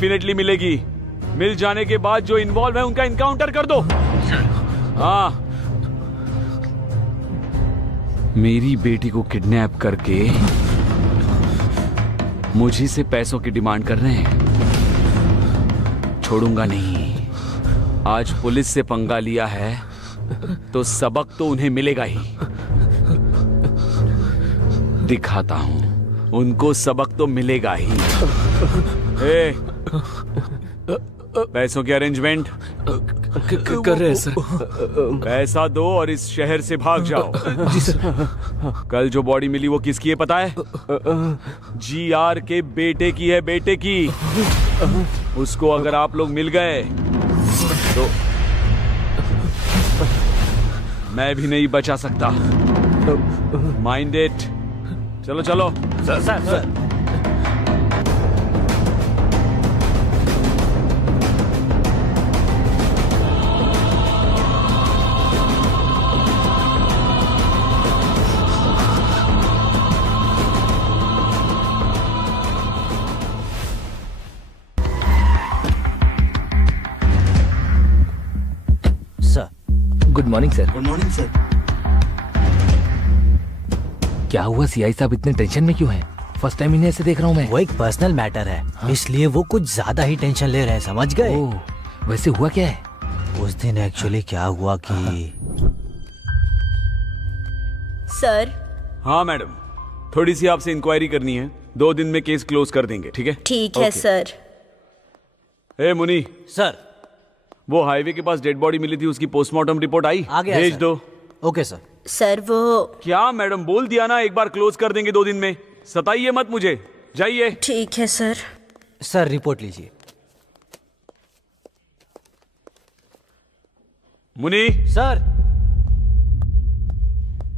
Definitely मिलेगी। मिल जाने के बाद जो इन्वॉल्व है उनका इनकाउंटर कर दो। हाँ, मेरी बेटी को किडनैप करके मुझे से पैसों की डिमांड कर रहे हैं। छोड़ूंगा नहीं। आज पुलिस से पंगा लिया है तो सबक तो उन्हें मिलेगा ही। दिखाता हूं, उनको सबक तो मिलेगा ही। पैसों की अरेंजमेंट कर रहे हैं सर। पैसा दो और इस शहर से भाग जाओ। जी सर। कल जो बॉडी मिली वो किसकी है पता है? जीआर के बेटे की है, बेटे की। उसको अगर आप लोग मिल गए तो मैं भी नहीं बचा सकता। Mind it. चलो चलो। Sir sir sir. Good morning sir. Good morning sir. क्या हुआ सीआई साहब, इतने टेंशन में क्यों हैं? फर्स्ट टाइम इन्हें ऐसे देख रहा हूँ मैं। वो एक पर्सनल मैटर है। हाँ? इसलिए वो कुछ ज्यादा ही टेंशन ले रहे हैं, समझ गए? वैसे हुआ क्या है? उस दिन एक्चुअली क्या हुआ कि सर। हाँ मैडम, थोड़ी सी आपसे इंक्वायरी करनी है। 2 दिन में केस क्लोज कर देंगे, ठीक है? ठीक है सर। ए मुनी सर, वो हाईवे के पास डेड बॉडी मिली थी, उसकी पोस्टमार्टम रिपोर्ट आई? आ गया भेज सर। दो। Okay sir. सर वो क्या मैडम, बोल दिया ना एक बार क्लोज कर देंगे 2 दिन में। सताइए मत मुझे, जाइए। ठीक है सर। सर रिपोर्ट लीजिए। मुनी सर,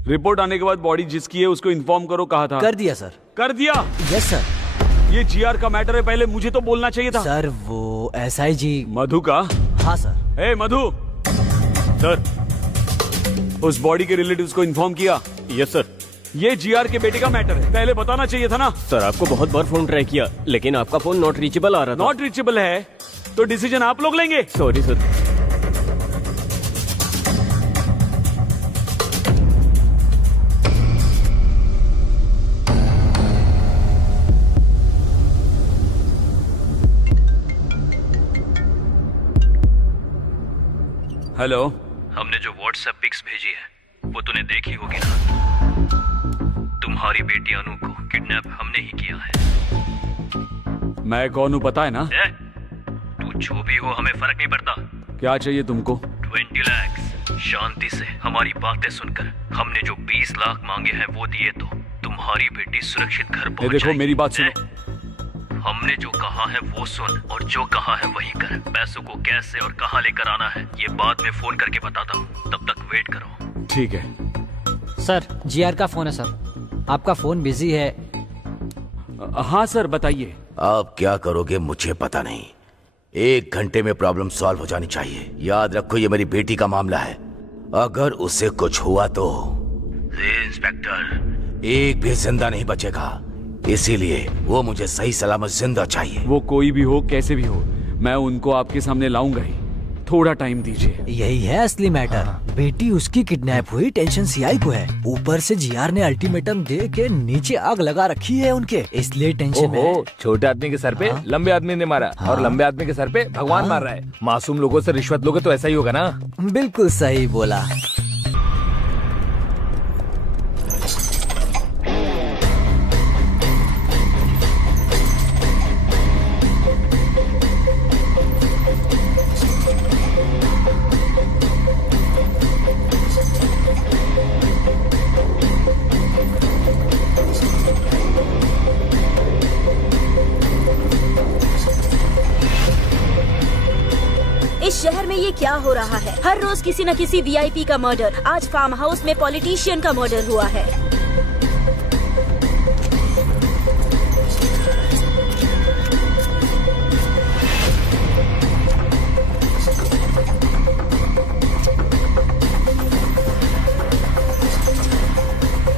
रिपोर्ट आने के बाद बॉडी जिसकी है उसको इन्फॉर्म करो। कहा था? कर दिया सर। कर दिया? Yes sir. ये जीआर का मैटर है, पहले मुझे तो बोलना चाहिए था। सर वो एसआईजी मधु का? हाँ सर। ए मधु। सर, उस बॉडी के रिलेटिव्स को इन्फॉर्म किया? Yes sir. ये जीआर के बेटे का मैटर है, पहले बताना चाहिए था ना। सर आपको बहुत बार फोन ट्राई किया लेकिन आपका फोन नॉट रीचेबल आ रहा था। नॉट रीचेबल है तो डिसीजन आप लोग लेंगे। Sorry sir. हेलो। हमने जो व्हाट्सएप पिक्स भेजी है वो तूने देखी होगी ना? तुम्हारी बेटी अनु को किडनैप हमने ही किया है। मैं कौन हूँ पता है ना? तू जो भी हो हमें फर्क नहीं पड़ता। क्या चाहिए तुमको? 20 लाख। शांति से हमारी बातें सुनकर हमने जो 20 लाख मांगे हैं वो दिए तो तुम्हारी बेटी सुरक्षित घर पहुंच देखो मेरी बात सुनो। हमने जो कहा है वो सुन और जो कहा है वही कर। पैसों को कैसे और कहाँ लेकर आना है ये बाद में फोन करके बताता हूँ, तब तक वेट करो। ठीक है। सर जीआर का फोन है सर, आपका फोन बिजी है। हाँ सर बताइए। आप क्या करोगे मुझे पता नहीं। 1 घंटे में प्रॉब्लम सॉल्व हो जानी चाहिए। याद रखो ये मेरी बेटी का मामला है, अगर उसे कुछ हुआ तो इंस्पेक्टर एक भी जिंदा नहीं बचेगा। इसीलिए वो मुझे सही सलामत जिंदा चाहिए। वो कोई भी हो, कैसे भी हो, मैं उनको आपके सामने लाऊंगा ही। थोड़ा टाइम दीजिए। यही है असली मैटर। बेटी उसकी किडनैप हुई, टेंशन सीआई को है। ऊपर से जीआर ने अल्टीमेटम दे के नीचे आग लगा रखी है उनके, इसलिए टेंशन में है। छोटे आदमी के सर पे लंबे आदमी ने मारा और लंबे आदमी के सर पे भगवान मार रहा है। मासूम लोगों से रिश्वत लोगे तो ऐसा ही होगा ना। बिल्कुल सही बोला। इस शहर में ये क्या हो रहा है? हर रोज किसी न किसी वीआईपी का मर्डर। आज फार्म हाउस में पॉलिटिशियन का मर्डर हुआ है।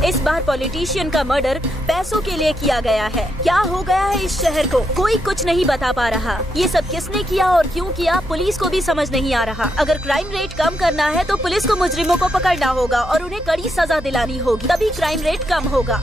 इस बार पॉलिटिशियन का मर्डर पैसों के लिए किया गया है। क्या हो गया है इस शहर को, कोई कुछ नहीं बता पा रहा। ये सब किसने किया और क्यों किया, पुलिस को भी समझ नहीं आ रहा। अगर क्राइम रेट कम करना है तो पुलिस को मुजरिमों को पकड़ना होगा और उन्हें कड़ी सजा दिलानी होगी, तभी क्राइम रेट कम होगा।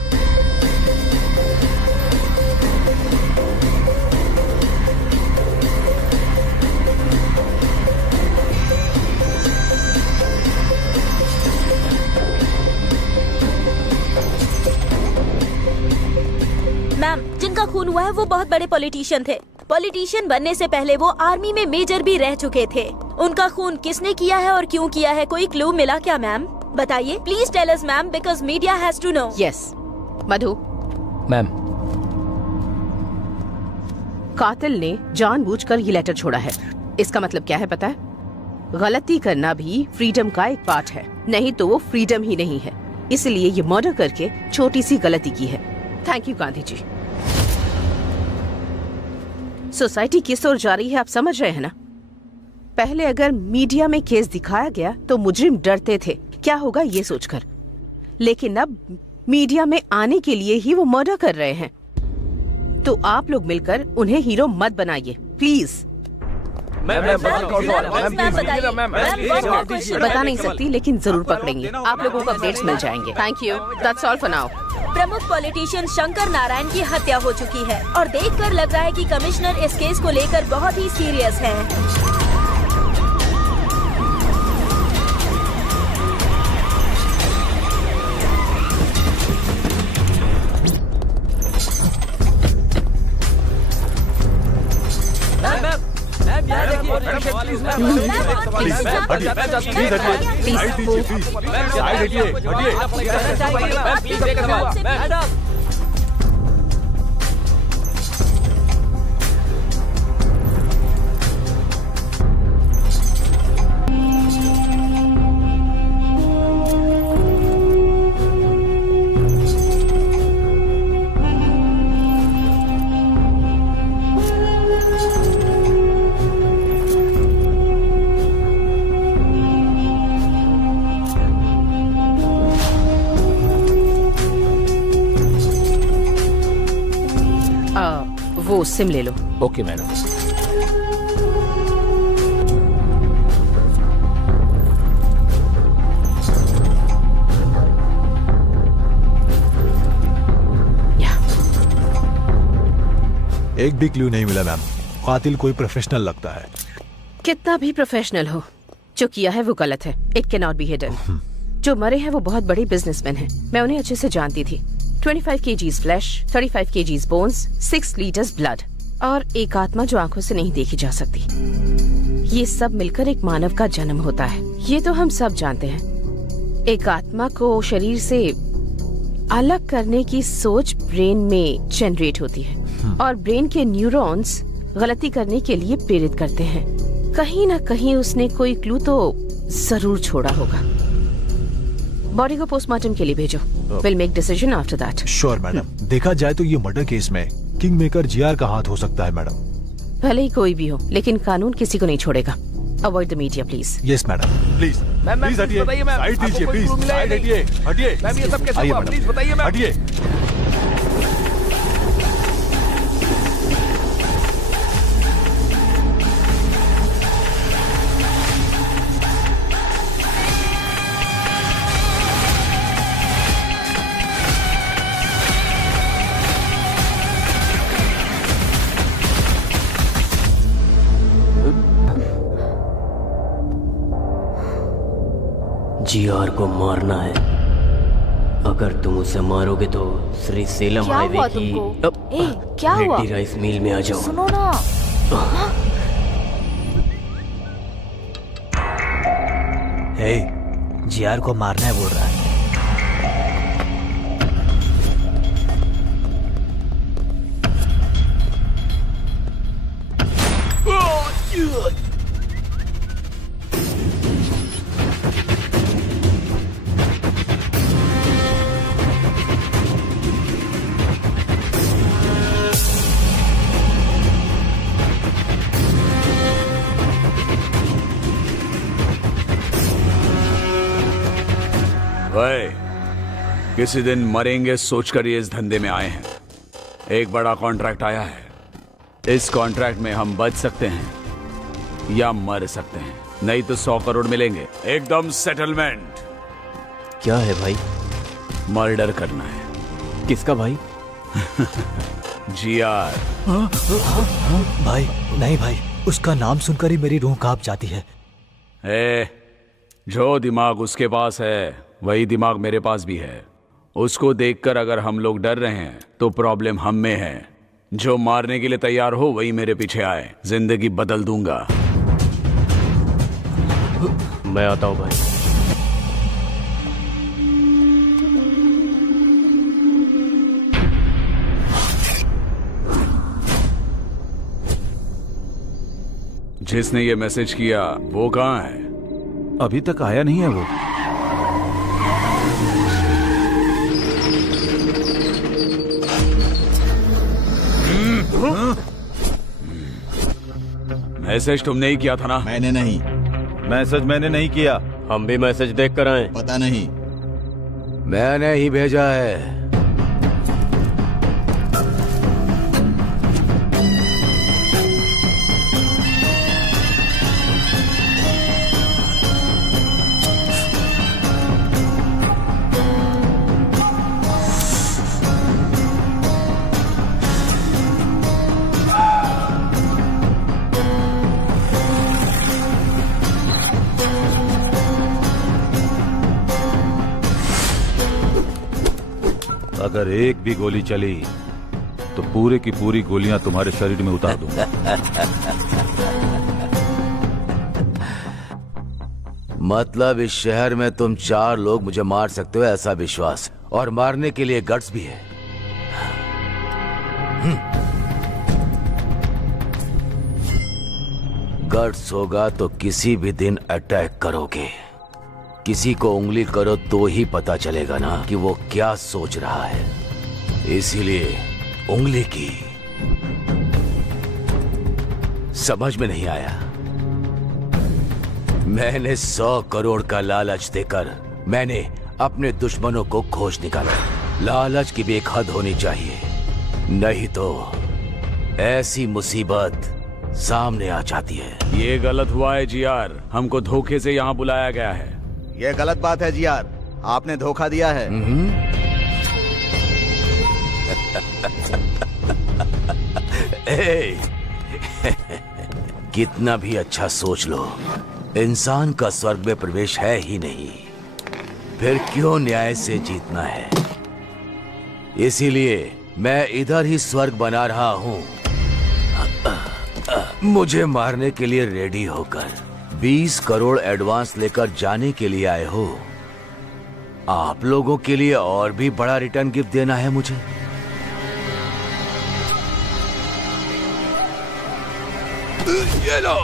मैम, जिनका खून हुआ है वो बहुत बड़े पॉलिटिशियन थे। पॉलिटिशियन बनने से पहले वो आर्मी में मेजर भी रह चुके थे। उनका खून किसने किया है और क्यों किया है, कोई क्लू मिला क्या मैम? बताइए please tell us ma'am, because media has to know. Yes Madhu ma'am, कातिल ने जानबूझकर ये लेटर छोड़ा है। इसका मतलब क्या है पता है? गलती करना भी फ्रीडम का एक पार्ट है, नहीं तो वो फ्रीडम ही नहीं है। इसलिए ये मर्डर करके छोटी सी गलती की है। Thank you Gandhi ji. Society किस ओर जा रही है आप समझ रहे हैं ना? पहले अगर मीडिया में केस दिखाया गया तो मुजरिम डरते थे क्या होगा ये सोचकर, लेकिन अब मीडिया में आने के लिए ही वो मर्डर कर रहे हैं। तो आप लोग मिलकर उन्हें हीरो मत बनाइए प्लीज। बता नहीं सकती लेकिन जरूर पकड़ेंगे। आप लोगों को अपडेट्स मिल जाएंगे। Thank you, that's all for now. प्रमुख पॉलिटिशियन शंकर नारायण की हत्या हो चुकी है और देखकर लग रहा है कि कमिश्नर इस केस को लेकर बहुत ही सीरियस है। वो सिम ले लो। Okay madam. एक भी क्लू नहीं मिला मैम। कातिल कोई प्रोफेशनल लगता है। कितना भी प्रोफेशनल हो, जो किया है वो गलत है। It can not be hidden. जो मरे हैं वो बहुत बड़े बिजनेसमैन हैं। मैं उन्हें अच्छे से जानती थी। 25 kgs flash, 35 kgs bones, 6 litres blood और एक आत्मा जो आंखों से नहीं देखी जा सकती। ये सब मिलकर एक मानव का जन्म होता है। ये तो हम सब जानते हैं। एक आत्मा को शरीर से अलग करने की सोच ब्रेन में जनरेट होती है और ब्रेन के न्यूरॉन्स गलती करने के लिए प्रेरित करते हैं। कहीं ना कहीं उसने कोई क्लू तो जरूर छोड़ा होगा। बॉडी को पोस्टमार्टम के लिए भेजो। Will make decision after that. Sure madam. देखा जाए तो ये मर्डर केस में किंग मेकर जीआर का हाथ हो सकता है मैडम। भले ही कोई भी हो, लेकिन कानून किसी को नहीं छोड़ेगा। Avoid the media please. Yes madam. Please please हटिए, साइड दीजिए प्लीज, साइड हटिए, हटिए। मैम ये सब कैसे हुआ? प्लीज बताइए मैम। हटिए। जीआर को मारना है। अगर तुम उसे मारोगे तो श्री सेलम हाईवे की क्या हुआ? रेड्डी राइस मिल में आ जाओ। सुनो ना। हे, जीआर को मारना है बोल रहा है। किसी दिन मरेंगे सोचकर ये इस धंधे में आए हैं। एक बड़ा कॉन्ट्रैक्ट आया है। इस कॉन्ट्रैक्ट में हम बच सकते हैं या मर सकते हैं, नहीं तो 100 करोड़ मिलेंगे एकदम सेटलमेंट। क्या है भाई? मर्डर करना है। किसका भाई? जीआर। भाई नहीं भाई, उसका नाम सुनकर ही मेरी रूह कांप जाती है। जो दिमाग उसके पास है वही दिमाग मेरे पास भी है। उसको देखकर अगर हम लोग डर रहे हैं तो प्रॉब्लम हम में है। जो मारने के लिए तैयार हो वही मेरे पीछे आए, जिंदगी बदल दूंगा। मैं आता हूं भाई। जिसने ये मैसेज किया वो कहाँ है? अभी तक आया नहीं है वो। मैसेज तुमने ही किया था ना? मैंने नहीं। मैसेज मैंने नहीं किया। हम भी मैसेज देख कर आए। पता नहीं। मैंने ही भेजा है। अगर एक भी गोली चली तो पूरे की पूरी गोलियां तुम्हारे शरीर में उतार दूंगा। मतलब इस शहर में तुम 4 लोग मुझे मार सकते हो ऐसा विश्वास, और मारने के लिए गट्स भी है। गट्स होगा तो किसी भी दिन अटैक करोगे। किसी को उंगली करो तो ही पता चलेगा ना कि वो क्या सोच रहा है। इसीलिए उंगली की। समझ में नहीं आया? मैंने 100 करोड़ का लालच देकर मैंने अपने दुश्मनों को खोज निकाला। लालच की भी एक हद होनी चाहिए, नहीं तो ऐसी मुसीबत सामने आ जाती है। ये गलत हुआ है जीआर, हमको धोखे से यहाँ बुलाया गया है। ये गलत बात है जीआर, आपने धोखा दिया है। कितना भी अच्छा सोच लो, इंसान का स्वर्ग में प्रवेश है ही नहीं, फिर क्यों न्याय से जीतना है? इसीलिए मैं इधर ही स्वर्ग बना रहा हूं। मुझे मारने के लिए रेडी होकर 20 करोड़ एडवांस लेकर जाने के लिए आए हो। आप लोगों के लिए और भी बड़ा रिटर्न गिफ्ट देना है मुझे। ये लो।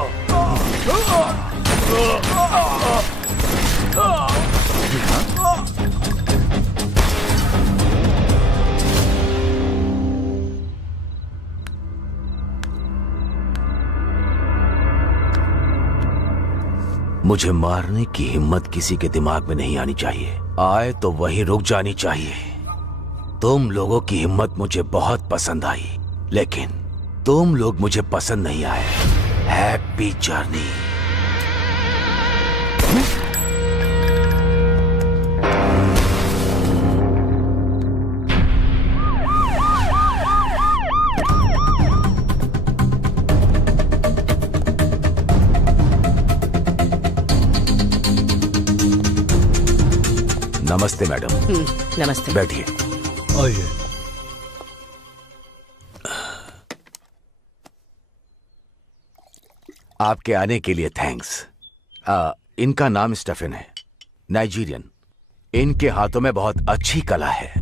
मुझे मारने की हिम्मत किसी के दिमाग में नहीं आनी चाहिए। आए तो वहीं रुक जानी चाहिए। तुम लोगों की हिम्मत मुझे बहुत पसंद आई, लेकिन तुम लोग मुझे पसंद नहीं आए। Happy journey. नमस्ते मैडम। नमस्ते। बैठिए। आइए। आपके आने के लिए थैंक्स। इनका नाम स्टेफन है, नाइजीरियन। इनके हाथों में बहुत अच्छी कला है।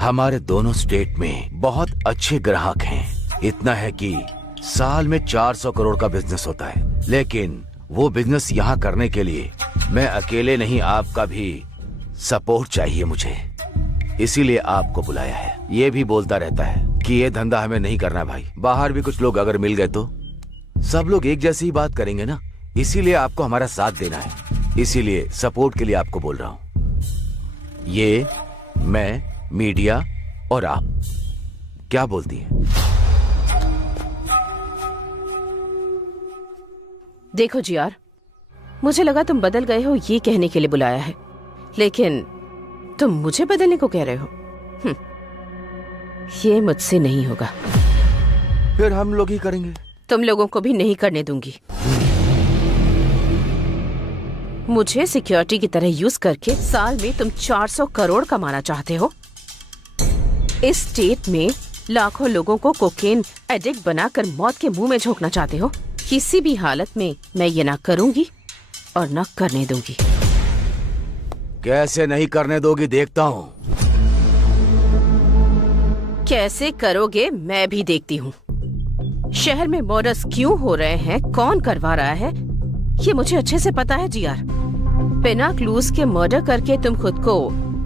हमारे दोनों स्टेट में बहुत अच्छे ग्राहक हैं। इतना है कि साल में 400 करोड़ का बिजनेस होता है, लेकिन वो बिजनेस यहाँ करने के लिए मैं अकेले नहीं, आपका भी सपोर्ट चाहिए मुझे। इसीलिए आपको बुलाया है। ये भी बोलता रहता है कि ये धंधा हमें नहीं करना भाई। बाहर भी कुछ लोग अगर मिल गए तो सब लोग एक जैसी ही बात करेंगे ना। इसीलिए आपको हमारा साथ देना है। इसीलिए सपोर्ट के लिए आपको बोल रहा हूँ। ये, मैं, मीडिया और आप। क्या बोलती हैं? देखो जी यार, मुझे लगा तुम बदल गए हो ये कहने के लिए बुलाया है, लेकिन तुम मुझे बदलने को कह रहे हो। ये मुझसे नहीं होगा। फिर हम लोग ही करेंगे। तुम लोगों को भी नहीं करने दूंगी। मुझे सिक्योरिटी की तरह यूज करके साल में तुम 400 करोड़ कमाना चाहते हो। इस स्टेट में लाखों लोगों को कोकेन एडिक्ट बनाकर मौत के मुंह में झोंकना चाहते हो। किसी भी हालत में मैं ये ना करूंगी और ना करने दूंगी। कैसे नहीं करने दोगी देखता हूँ। कैसे करोगे मैं भी देखती हूँ। शहर में मर्डर्स क्यों हो रहे हैं, कौन करवा रहा है, ये मुझे अच्छे से पता है जीआर। बिना क्लूज के मर्डर करके तुम खुद को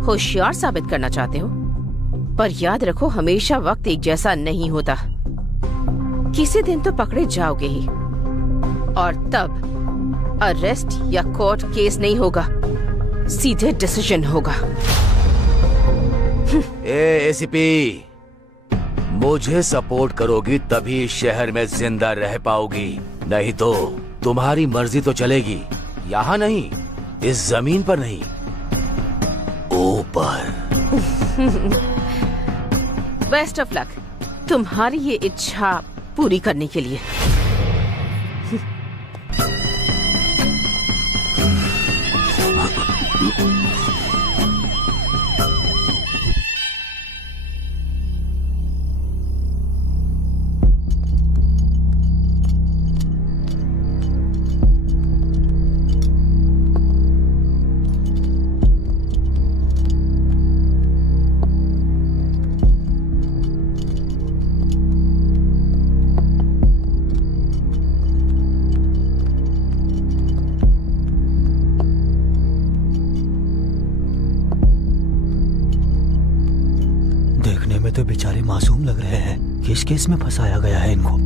होशियार साबित करना चाहते हो, पर याद रखो हमेशा वक्त एक जैसा नहीं होता। किसी दिन तो पकड़े जाओगे ही, और तब अरेस्ट या कोर्ट केस नहीं होगा, सीधे डिसीजन होगा। एसीपी, मुझे सपोर्ट करोगी तभी इस शहर में जिंदा रह पाओगी, नहीं तो तुम्हारी मर्जी तो चलेगी। यहाँ नहीं, इस जमीन पर नहीं, ऊपर। बेस्ट ऑफ लक तुम्हारी ये इच्छा पूरी करने के लिए। देखने में तो बेचारे मासूम लग रहे हैं। किस केस में फंसाया गया है इनको?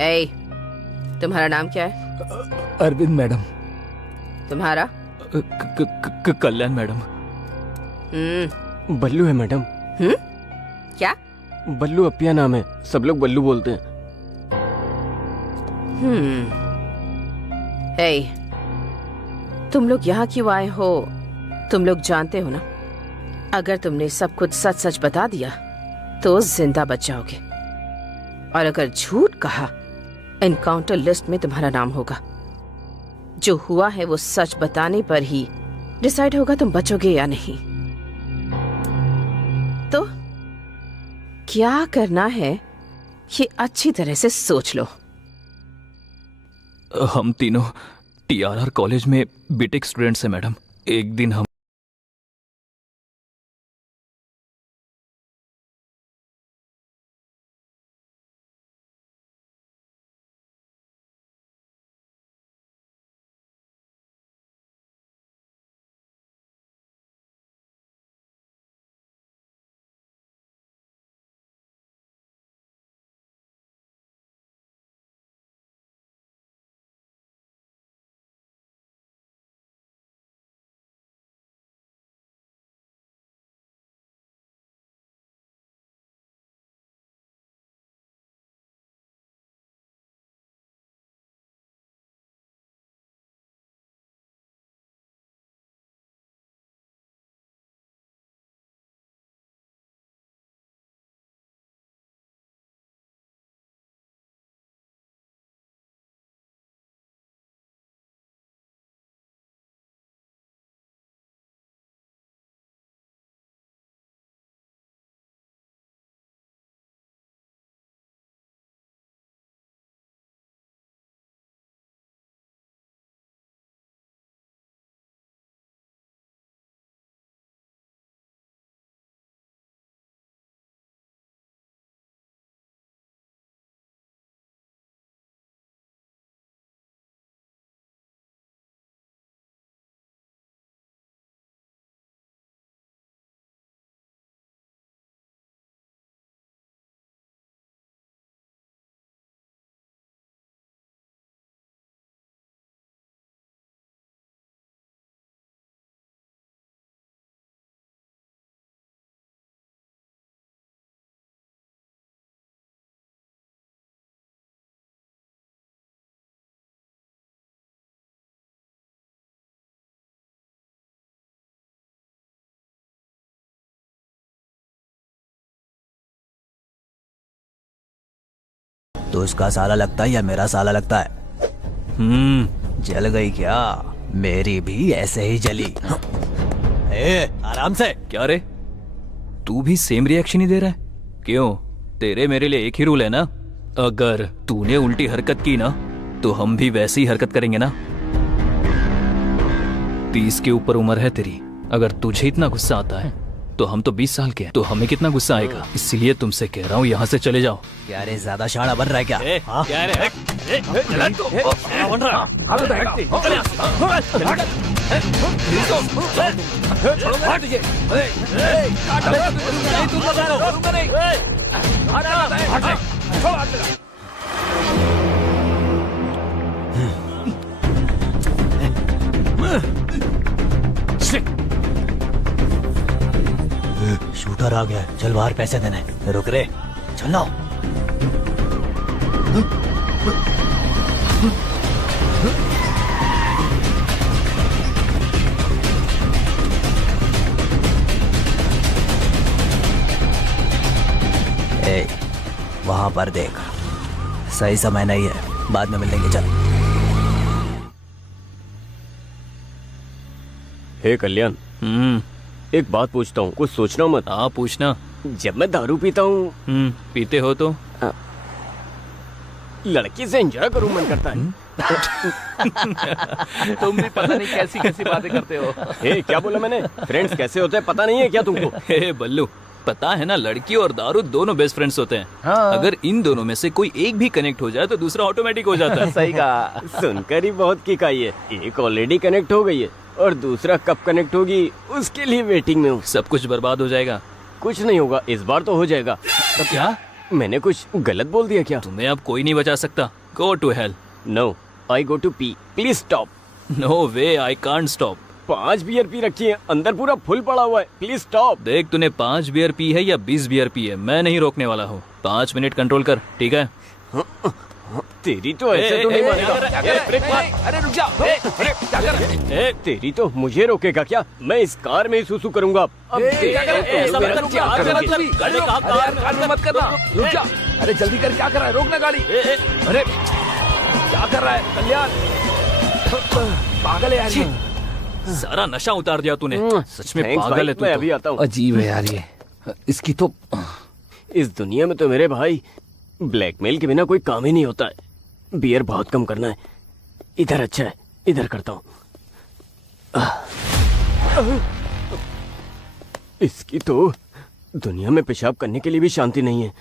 ए, तुम्हारा नाम क्या है? अरविंद मैडम। तुम्हारा? कल्याण मैडम। बल्लू है मैडम। क्या? बल्लू अपिया नाम है, सब लोग बल्लू बोलते हैं। ए, तुम लोग यहाँ क्यों आए हो? तुम लोग जानते हो ना, अगर तुमने सब कुछ सच सच बता दिया तो जिंदा बच जाओगे, और अगर झूठ कहा एनकाउंटर लिस्ट में तुम्हारा नाम होगा। जो हुआ है वो सच बताने पर ही डिसाइड होगा तुम बचोगे या नहीं। तो क्या करना है ये अच्छी तरह से सोच लो। हम तीनों टीआरआर कॉलेज में बीटेक स्टूडेंट्स हैं मैडम। एक दिन हम तो उसका साला लगता है या मेरा साला लगता है? जल गई क्या? मेरी भी ऐसे ही जली। आराम से। क्या रे, तू भी सेम रिएक्शन ही दे रहा है? क्यों, तेरे मेरे लिए एक ही रूल है ना, अगर तूने उल्टी हरकत की ना तो हम भी वैसी हरकत करेंगे ना। 30 के ऊपर उम्र है तेरी, अगर तुझे इतना गुस्सा आता है तो हम तो 20 साल के हैं, तो हमें कितना गुस्सा आएगा। इसलिए तुमसे कह रहा हूँ यहाँ से चले जाओ। क्या रे, ज्यादा शाना बन रहा है क्या? क्या रे? शूटर आ गया, चल बाहर पैसे देने। रुक रे, चल ना। वहां पर देख, सही समय नहीं है, बाद में मिलेंगे। चल। हे कल्याण, एक बात पूछता हूँ, कुछ सोचना मत। हाँ पूछना। जब मैं दारू पीता हूँ, पीते हो तो लड़की से एंजॉय करूँ मन करता है। तुम भी पता नहीं कैसी कैसी बातें करते हो। हे, क्या बोला मैंने? फ्रेंड्स कैसे होते हैं पता नहीं है क्या तुमको? हे बल्लू, पता है ना, लड़की और दारू दोनों बेस्ट फ्रेंड्स होते हैं। हाँ। अगर इन दोनों में से कोई एक भी कनेक्ट हो जाए तो दूसरा ऑटोमेटिक हो जाता है। सही कहा, सुनकर ही बहुत किक आई है। एक ऑलरेडी कनेक्ट हो गई है और दूसरा कब कनेक्ट होगी उसके लिए वेटिंग में हूँ। सब कुछ बर्बाद हो जाएगा। कुछ नहीं होगा, इस बार तो हो जाएगा। तो क्या मैंने कुछ गलत बोल दिया क्या? तुम्हें अब कोई नहीं बचा सकता। Go to hell. No, I go to pee, please stop. No way, I can't stop. 5 beer पी रखी है, अंदर पूरा फुल पड़ा हुआ है, प्लीज स्टॉप। देख, तूने 5 बियर पी है या 20 बियर पी है, मैं नहीं रोकने वाला हूँ। 5 मिनट कंट्रोल कर, ठीक है? तेरी तो ऐसे तो नहीं मानेगा। अरे रुक जा। अरे क्या कर रहे हैं? तेरी तो मुझे रोकेगा क्या? मैं इस कार में ही सुसु करूंगा। अब मत करना, रुक जा। अरे जल्दी कर, क्या कर रहा है? रोकना गाड़ी। अरे क्या कर रहा है कल्याण? पागल है यार, सारा नशा उतार दिया तूने। सच में पागल है तू। मैं अभी आता हूँ। अजीब है यार ये, इसकी तो। इस दुनिया में तो मेरे भाई ब्लैकमेल के बिना कोई काम ही नहीं होता है। बियर बहुत कम करना है। इधर अच्छा है, इधर करता हूँ। इसकी तो दुनिया में पेशाब करने के लिए भी शांति नहीं है।